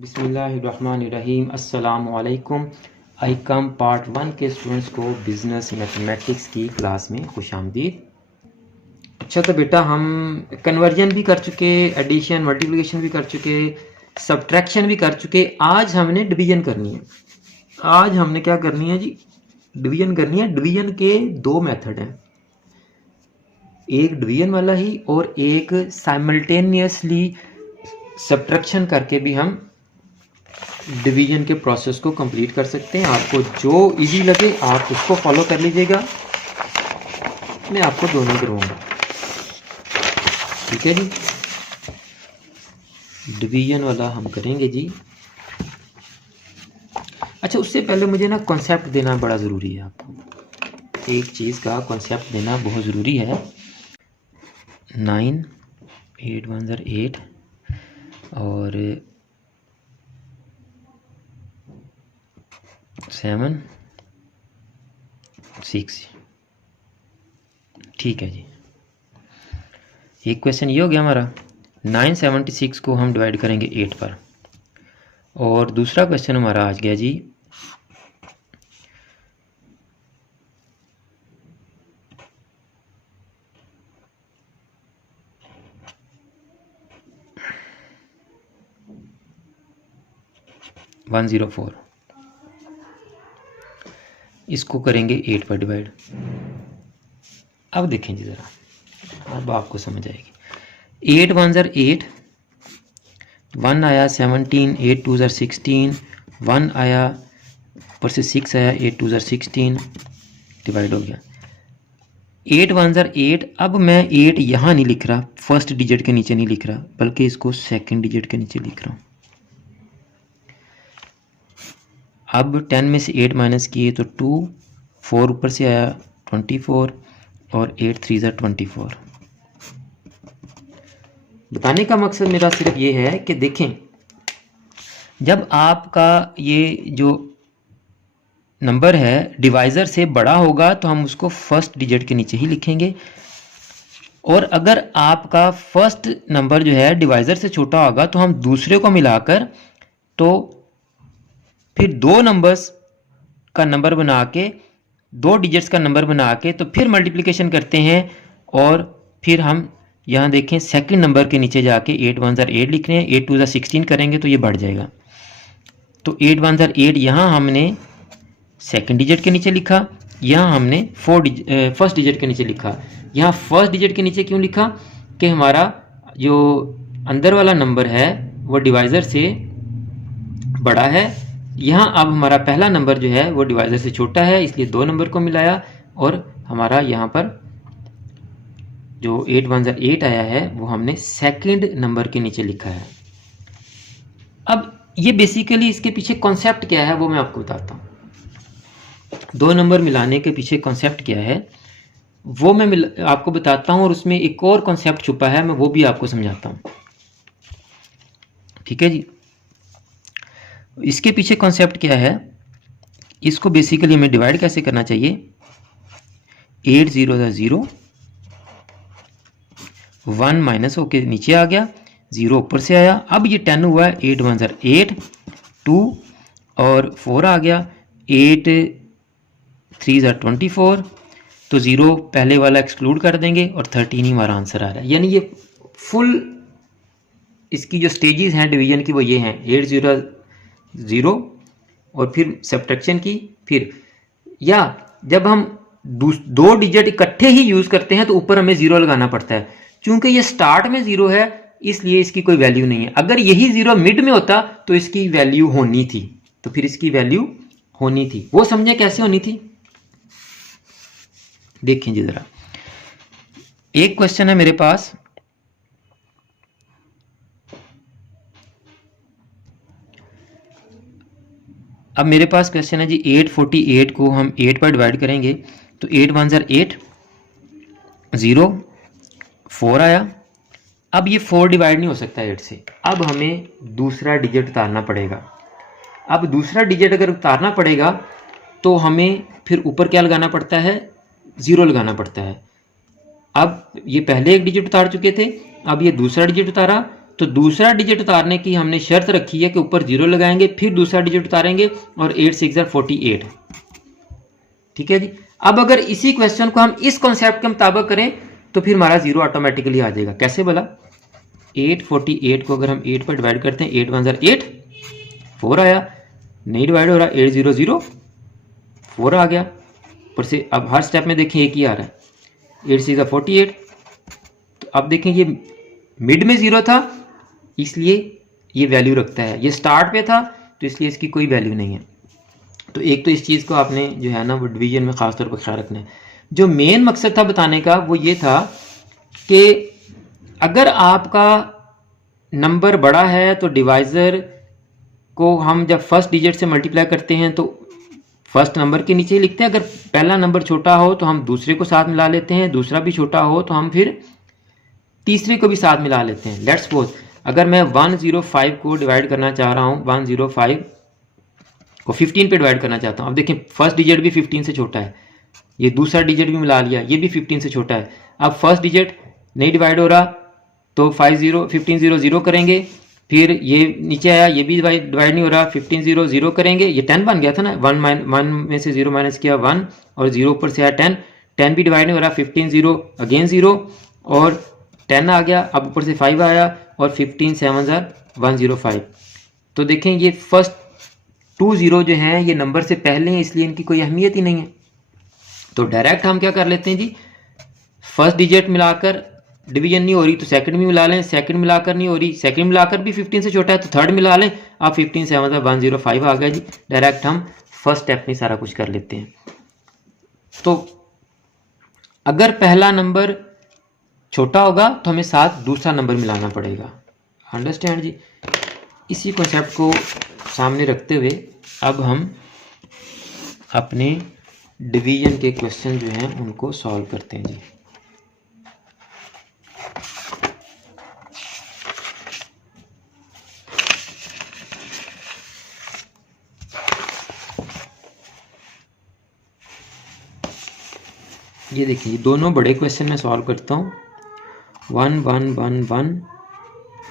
बिस्मिल्लाहिर्रहमानिर्रहीम अस्सलामुअलैकुम। Icom part 1 के स्टूडेंट्स को बिज़नेस मैथमेटिक्स की क्लास में खुशामदीद। अच्छा, तो बेटा हम कन्वर्जन भी कर चुके, एडिशन मल्टीप्लिकेशन भी कर चुके, सब्ट्रैक्शन भी कर चुके। आज हमने डिवीजन करनी है। आज हमने क्या करनी है जी? डिवीजन करनी है। डिवीजन के दो मेथड हैं, एक डिवीजन वाला ही और एक साइमल्टेनियसली सब्ट्रैक्शन करके भी हम डिवीजन के प्रोसेस को कंप्लीट कर सकते हैं। आपको जो इजी लगे आप उसको फॉलो कर लीजिएगा, मैं आपको दोनों करवाऊंगा, ठीक है जी। डिवीजन वाला हम करेंगे जी। अच्छा, उससे पहले मुझे ना कॉन्सेप्ट देना बड़ा ज़रूरी है। आपको एक चीज़ का कॉन्सेप्ट देना बहुत ज़रूरी है। 9 8 1 8 और 7 6, ठीक है जी। एक क्वेश्चन ये हो गया हमारा। 976 को हम डिवाइड करेंगे 8 पर, और दूसरा क्वेश्चन हमारा आज गया जी 104, इसको करेंगे 8 पर डिवाइड। अब देखें जी ज़रा, अब आपको समझ आएगी। 8 1 8, 1 आया 17, 8 2 16, 1 आया ऊपर से 6 आया, 8 2 16, डिवाइड हो गया। 8 1 8। अब मैं 8 यहाँ नहीं लिख रहा, फर्स्ट डिजिट के नीचे नहीं लिख रहा, बल्कि इसको सेकंड डिजिट के नीचे लिख रहा हूँ। अब 10 में से 8 माइनस किए तो 2, 4 ऊपर से आया 24, और 8 3 24। बताने का मकसद मेरा सिर्फ ये है कि देखें, जब आपका ये जो नंबर है डिवाइज़र से बड़ा होगा तो हम उसको फर्स्ट डिजिट के नीचे ही लिखेंगे, और अगर आपका फर्स्ट नंबर जो है डिवाइज़र से छोटा होगा तो हम दूसरे को मिलाकर तो फिर दो नंबर्स का नंबर बना के, दो डिजिट्स का नंबर बना के तो फिर मल्टीप्लिकेशन करते हैं, और फिर हम यहाँ देखें सेकंड नंबर के नीचे जाके 8 1 8 लिख रहे हैं। 8 2 16 करेंगे तो ये बढ़ जाएगा। तो 8 1 8 यहाँ हमने सेकंड डिजिट के नीचे लिखा, यहाँ हमने फर्स्ट डिजिट के नीचे लिखा। यहाँ फर्स्ट डिजिट के नीचे क्यों लिखा? कि हमारा जो अंदर वाला नंबर है वो डिवाइज़र से बड़ा है। यहाँ अब हमारा पहला नंबर जो है वो डिवाइज़र से छोटा है, इसलिए दो नंबर को मिलाया, और हमारा यहाँ पर जो 8 1 8 आया है वो हमने सेकंड नंबर के नीचे लिखा है। अब ये बेसिकली इसके पीछे कॉन्सेप्ट क्या है वो मैं आपको बताता हूँ। दो नंबर मिलाने के पीछे कॉन्सेप्ट क्या है वो मैं आपको बताता हूँ, और उसमें एक और कॉन्सेप्ट छुपा है, मैं वो भी आपको समझाता हूँ, ठीक है जी। इसके पीछे कॉन्सेप्ट क्या है, इसको बेसिकली हमें डिवाइड कैसे करना चाहिए। 8 0 0, 1 माइनस होके नीचे आ गया, 0 ऊपर से आया। अब ये 10 हुआ है, 8 1 8, 2 और 4 आ गया, 8 3 24, तो 0 पहले वाला एक्सक्लूड कर देंगे और 13 ही हमारा आंसर आ रहा है। यानी ये फुल इसकी जो स्टेजेस हैं डिवीजन की वो ये हैं, 8 0 0 और फिर सब्ट्रैक्शन की, फिर या जब हम दो डिजिट इकट्ठे ही यूज़ करते हैं तो ऊपर हमें 0 लगाना पड़ता है। चूंकि ये स्टार्ट में 0 है इसलिए इसकी कोई वैल्यू नहीं है। अगर यही 0 मिड में होता तो इसकी वैल्यू होनी थी, तो फिर इसकी वैल्यू होनी थी। वो समझे कैसे होनी थी? देखें जी जरा, एक क्वेश्चन है मेरे पास। अब मेरे पास क्वेश्चन है जी 848 को हम 8 पर डिवाइड करेंगे तो 8 1 8, 0 4 आया। अब ये 4 डिवाइड नहीं हो सकता 8 से, अब हमें दूसरा डिजिट उतारना पड़ेगा। अब दूसरा डिजिट अगर उतारना पड़ेगा तो हमें फिर ऊपर क्या लगाना पड़ता है? 0 लगाना पड़ता है। अब ये पहले एक डिजिट उतार चुके थे, अब ये दूसरा डिजिट उतारा तो दूसरा डिजिट उतारने की हमने शर्त रखी है कि ऊपर 0 लगाएंगे, फिर दूसरा डिजिट उतारेंगे और 8 6 48। ठीक है जी। अब अगर इसी क्वेश्चन को हम इस कॉन्सेप्ट के मुताबिक करें तो फिर हमारा 0 ऑटोमेटिकली आ जाएगा। कैसे बोला? 848 को अगर हम 8 पर डिवाइड करते हैं, 8 1 8, 4 आया, नहीं डिवाइड हो रहा, 8 0 0, 4 आ गया ऊपर से। अब हर स्टेप में देखें एक ही आ रहा है, 8 6 48। तो अब देखें ये मिड में 0 था इसलिए ये वैल्यू रखता है, ये स्टार्ट पे था तो इसलिए इसकी कोई वैल्यू नहीं है। तो एक तो इस चीज़ को आपने जो है ना वो डिवीजन में ख़ास तौर पर ख्याल रखना है। जो मेन मकसद था बताने का वो ये था कि अगर आपका नंबर बड़ा है तो डिवाइज़र को हम जब फर्स्ट डिजिट से मल्टीप्लाई करते हैं तो फर्स्ट नंबर के नीचे ही लिखते हैं। अगर पहला नंबर छोटा हो तो हम दूसरे को साथ मिला लेते हैं, दूसरा भी छोटा हो तो हम फिर तीसरे को भी साथ मिला लेते हैं। लेट्स सपोज अगर मैं 105 को डिवाइड करना चाह रहा हूँ, 105 को 15 पे डिवाइड करना चाहता हूँ। अब देखें फर्स्ट डिजिट भी 15 से छोटा है, ये दूसरा डिजिट भी मिला लिया, ये भी 15 से छोटा है। अब फर्स्ट डिजिट नहीं डिवाइड हो रहा तो 15 0 0 करेंगे, फिर ये नीचे आया, ये भी डिवाइड नहीं हो रहा, 15 0 0 करेंगे, ये 10 बन गया था ना, 1 में से 0 माइनस किया 1 और 0 ऊपर से आया 10, 10 भी डिवाइड नहीं हो रहा, 15 0 अगेन 0 और 10 आ गया, अब ऊपर से 5 आया और 15 7 105। तो देखें ये फर्स्ट 2 0 जो हैं ये नंबर से पहले हैं इसलिए इनकी कोई अहमियत ही नहीं है। तो डायरेक्ट हम क्या कर लेते हैं जी, फर्स्ट डिजिट मिलाकर डिवीजन नहीं हो रही तो सेकंड भी मिला लें, सेकंड मिलाकर नहीं हो रही, सेकंड मिलाकर भी 15 से छोटा है तो थर्ड मिला लें। अब 15 7 105 आ गया जी। डायरेक्ट हम फर्स्ट स्टेप में सारा कुछ कर लेते हैं। तो अगर पहला नंबर छोटा होगा तो हमें साथ दूसरा नंबर मिलाना पड़ेगा। अंडरस्टैंड जी। इसी कॉन्सेप्ट को सामने रखते हुए अब हम अपने डिवीजन के क्वेश्चन जो हैं उनको सॉल्व करते हैं जी। ये देखिए दोनों बड़े क्वेश्चन में सॉल्व करता हूँ। 1 1 1 1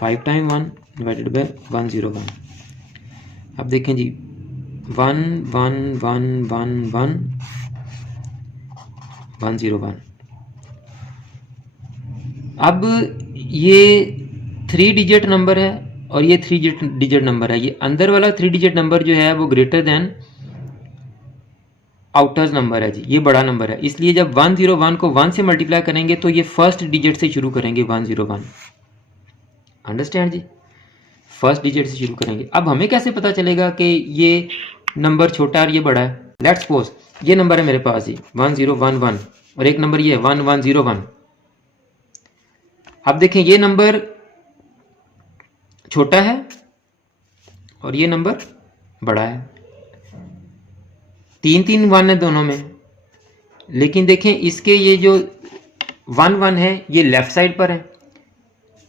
5 टाइम 1 डिवाइडेड बाय 101। अब देखें जी 1 1 1 1 1 101। अब ये 3 डिजिट नंबर है और ये 3 डिजिट नंबर है। ये अंदर वाला 3 डिजिट नंबर जो है वो ग्रेटर देन आउटर नंबर है जी, ये बड़ा नंबर है। इसलिए जब 101 को 1 से मल्टीप्लाई करेंगे तो ये फर्स्ट डिजिट से शुरू करेंगे 101। अंडरस्टैंड जी, फर्स्ट डिजिट से शुरू करेंगे। अब हमें कैसे पता चलेगा कि ये नंबर छोटा है और ये बड़ा है? लेट्स सपोज ये नंबर है मेरे पास जी 1011 और एक नंबर ये है 1101। अब देखें ये नंबर छोटा है और ये नंबर बड़ा है, 3 1 है दोनों में। लेकिन देखें इसके ये जो 1 1 है ये लेफ्ट साइड पर है,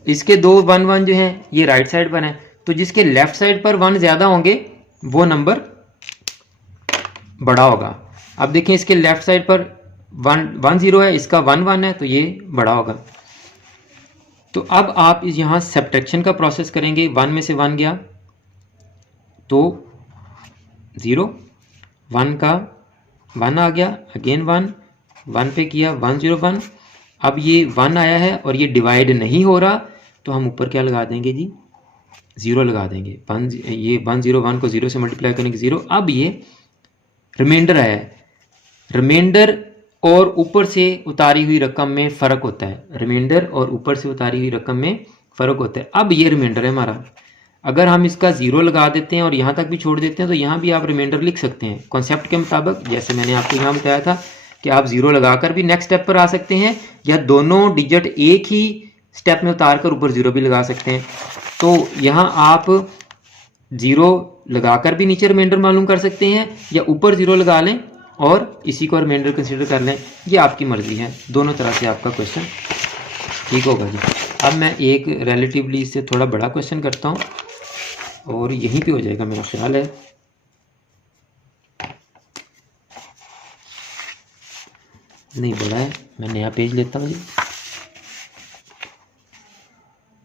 इसके 2 1 1 जो हैं ये राइट साइड पर हैं। तो जिसके लेफ्ट साइड पर 1 ज़्यादा होंगे वो नंबर बड़ा होगा। अब देखें इसके लेफ्ट साइड पर 1 0 है, इसका 1 1 है तो ये बड़ा होगा। तो अब आप इस यहाँ सब्ट्रैक्शन का प्रोसेस करेंगे। 1 में से 1 गया तो 0, 1 का 1 आ गया, अगेन 1 पे किया 101। अब ये 1 आया है और ये डिवाइड नहीं हो रहा तो हम ऊपर क्या लगा देंगे जी, 0 लगा देंगे। ये 101 को 0 से मल्टीप्लाई करेंगे 0। अब ये रिमाइंडर आया है, रिमाइंडर और ऊपर से उतारी हुई रकम में फ़र्क होता है, रिमाइंडर और ऊपर से उतारी हुई रकम में फ़र्क होता है। अब ये रिमाइंडर है हमारा, अगर हम इसका 0 लगा देते हैं और यहाँ तक भी छोड़ देते हैं तो यहाँ भी आप रिमाइंडर लिख सकते हैं कॉन्सेप्ट के मुताबिक। जैसे मैंने आपको यहाँ बताया था कि आप 0 लगाकर भी नेक्स्ट स्टेप पर आ सकते हैं या दोनों डिजिट एक ही स्टेप में उतार कर ऊपर 0 भी लगा सकते हैं। तो यहाँ आप 0 लगाकर भी नीचे रिमाइंडर मालूम कर सकते हैं या ऊपर 0 लगा लें और इसी को रिमाइंडर कंसिडर कर लें, ये आपकी मर्ज़ी है। दोनों तरह से आपका क्वेश्चन ठीक होगा जी। अब मैं एक रिलेटिवली इससे थोड़ा बड़ा क्वेश्चन करता हूँ और यहीं पे हो जाएगा मेरा ख्याल है। नहीं बड़ा है, मैं नया पेज लेता हूँ जी।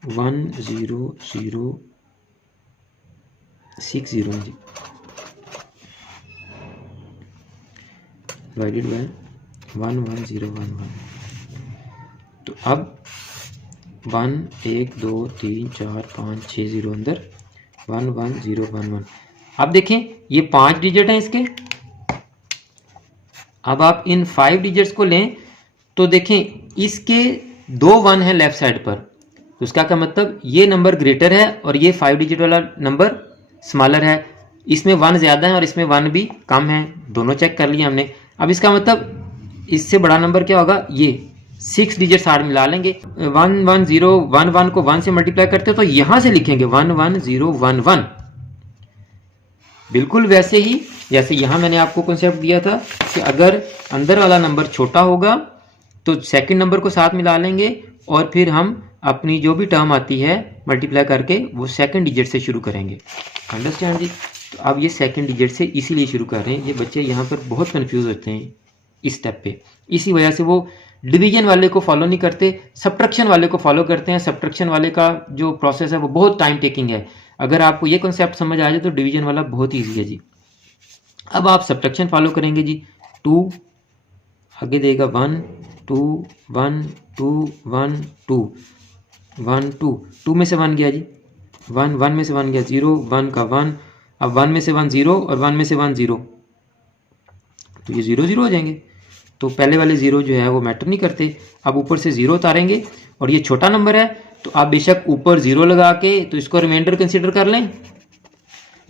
10060 है जी, डिवाइडेड बाय 11011। तो अब 1 1 2 3 4 5 6 0 अंदर 11011। अब देखें ये 5 डिजिट हैं इसके। अब आप इन 5 डिजिट्स को लें तो देखें इसके 2 1 है लेफ्ट साइड पर, तो उसका क्या मतलब ये नंबर ग्रेटर है और ये 5 डिजिट वाला नंबर स्मॉलर है। इसमें 1 ज़्यादा है और इसमें 1 भी कम है, दोनों चेक कर लिए हमने। अब इसका मतलब इससे बड़ा नंबर क्या होगा, ये 6 डिजिट साथ मिला लेंगे। 11011 को 1 से मल्टीप्लाई करते हो तो यहां से लिखेंगे 11011। बिल्कुल वैसे ही जैसे यहां मैंने आपको कॉन्सेप्ट दिया था कि अगर अंदर वाला नंबर छोटा होगा तो सेकंड नंबर को साथ मिला लेंगे और फिर हम अपनी जो भी टर्म आती है मल्टीप्लाई करके वो सेकंड डिजिट से शुरू करेंगे। अंडरस्टैंड जी। तो अब ये सेकंड डिजिट से इसीलिए शुरू कर रहे हैं, ये बच्चे यहाँ पर बहुत कंफ्यूज होते हैं इस स्टेप पे, इसी वजह से वो डिवीजन वाले को फॉलो नहीं करते, सब्ट्रैक्शन वाले को फॉलो करते हैं। सब्ट्रैक्शन वाले का जो प्रोसेस है वो बहुत टाइम टेकिंग है। अगर आपको ये कॉन्सेप्ट समझ आ जाए तो डिवीजन वाला बहुत ईजी है जी। अब आप सब्ट्रैक्शन फॉलो करेंगे जी। 2 आगे देगा 1 2 1 2 1 2 1 2 2 में से 1 गया जी, 1 1 में से 1 गया, 0 1 का 1, अब 1 में से 1 0 और 1 में से 1 0, तो ये 0 0 हो जाएंगे। तो पहले वाले 0 जो है वो मैटर नहीं करते। अब ऊपर से 0 उतारेंगे और ये छोटा नंबर है तो आप बेशक ऊपर 0 लगा के तो इसको रिमाइंडर कंसिडर कर लें,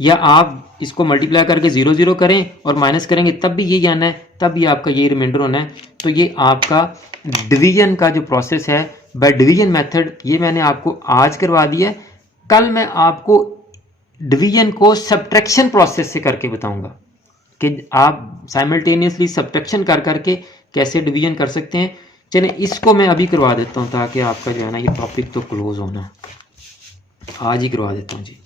या आप इसको मल्टीप्लाई करके 0 0 करें और माइनस करेंगे तब भी यही आना है, तब भी आपका ये रिमाइंडर होना है। तो ये आपका डिवीजन का जो प्रोसेस है बाय डिवीजन मेथड ये मैंने आपको आज करवा दिया है। कल मैं आपको डिवीजन को सब्ट्रैक्शन प्रोसेस से करके बताऊंगा कि आप साइमल्टेनियसली सब्ट्रैक्शन कर करके कैसे डिवीजन कर सकते हैं। चलिए इसको मैं अभी करवा देता हूं ताकि आपका जो है ना ये टॉपिक तो क्लोज होना, आज ही करवा देता हूं जी।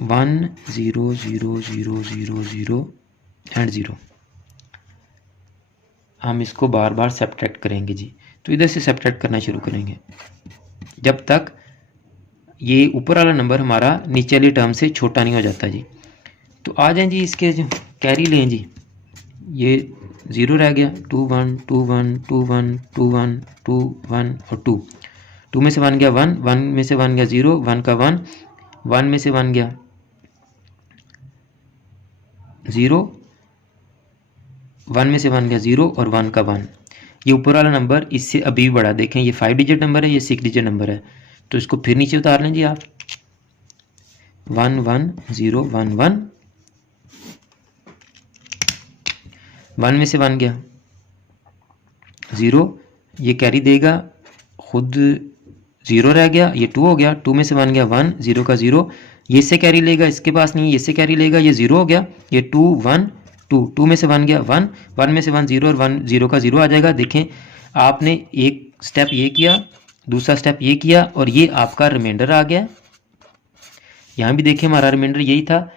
1 0 0 0 0 0 एंड 0 हम इसको बार बार सब्ट्रैक्ट करेंगे जी। तो इधर से सब्ट्रैक्ट करना शुरू करेंगे जब तक ये ऊपर वाला नंबर हमारा नीचे वाली टर्म से छोटा नहीं हो जाता जी। तो आ जाएं जी, इसके जो कैरी लें जी, ये 0 रह गया, 2 1 2 1 2 1 2 1 2 1 और 2, 2 में से 1 गया 1, 1 में से 1 गया 0, 1 का 1, 1 में से 1 गया 0, 1 में से 1 गया 0 और 1 का 1। ये ऊपर वाला नंबर इससे अभी भी बड़ा, देखें ये 5 डिजिट नंबर है, ये 6 डिजिट नंबर है, तो इसको फिर नीचे उतार लें जी आप। 1 1 0 1 1, 1 में से 1 गया 0, ये कैरी देगा, खुद 0 रह गया, ये 2 हो गया, 2 में से 1 गया 1, 0 का 0, ये से कैरी लेगा, इसके पास नहीं, ये से कैरी लेगा, ये 0 हो गया, ये 2 1 2, 2 में से 1 गया 1, 1 में से 1 0 और 1 0 का 0 आ जाएगा। देखें आपने एक स्टेप ये किया, दूसरा स्टेप ये किया और ये आपका रिमाइंडर आ गया। यहाँ भी देखें हमारा रिमाइंडर यही था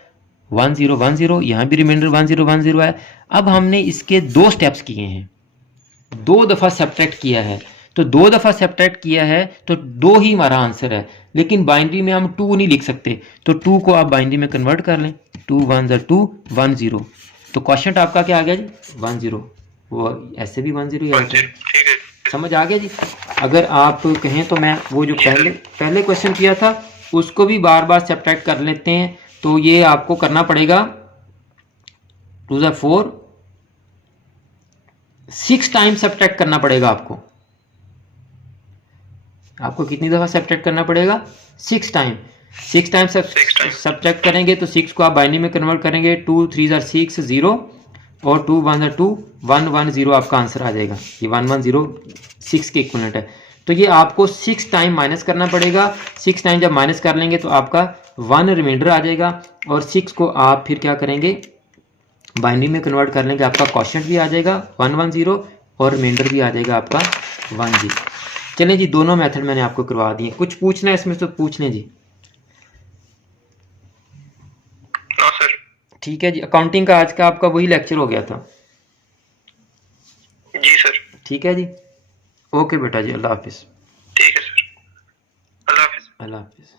1 0 1 0, यहाँ भी रिमाइंडर 1 0 1 0 आया। अब हमने इसके 2 स्टेप्स किए हैं, 2 दफ़ा सब्ट्रैक्ट किया है, तो 2 दफ़ा सब्ट्रैक्ट किया है तो 2 ही हमारा आंसर है, लेकिन बाइनरी में हम 2 नहीं लिख सकते, तो 2 को आप बाइनरी में कन्वर्ट कर लें, 2 1 2 1 0, तो क्वेश्चन आपका क्या आ गया जी 1 0, वो ऐसे भी 1 0 ही आता है। समझ आ गया जी। अगर आप कहें तो मैं वो जो पहले क्वेश्चन किया था उसको भी बार बार सब्ट्रैक्ट कर लेते हैं, तो ये आपको करना पड़ेगा 2 4 6 टाइम सब्ट्रैक्ट करना पड़ेगा आपको। आपको कितनी दफ़ा सब्ट्रैक्ट करना पड़ेगा 6 टाइम। 6 टाइम सब्ट्रैक्ट करेंगे तो 6 को आप बाइनरी में कन्वर्ट करेंगे, 2 3 6 0 और 2 1 2 1 1 0 आपका आंसर आ जाएगा। ये 1 1 0 6 के इक्वलेंट है, तो ये आपको 6 टाइम माइनस करना पड़ेगा। 6 टाइम जब माइनस कर लेंगे तो आपका 1 रिमाइंडर आ जाएगा और 6 को आप फिर क्या करेंगे बाइनरी में कन्वर्ट कर लेंगे, आपका क्वोशिएंट भी आ जाएगा 1 1 0 और रिमाइंडर भी आ जाएगा आपका 1 0। चलें जी, दोनों मेथड मैंने आपको करवा दिए, कुछ पूछना है इसमें तो पूछ लें जी। ठीक है जी। अकाउंटिंग का आज का आपका वही लेक्चर हो गया था। जी सर। ठीक है जी, ओके बेटा जी, अल्लाह हाफिज़। ठीक है सर, अल्लाह हाफिज। अल्लाह हाफिज़।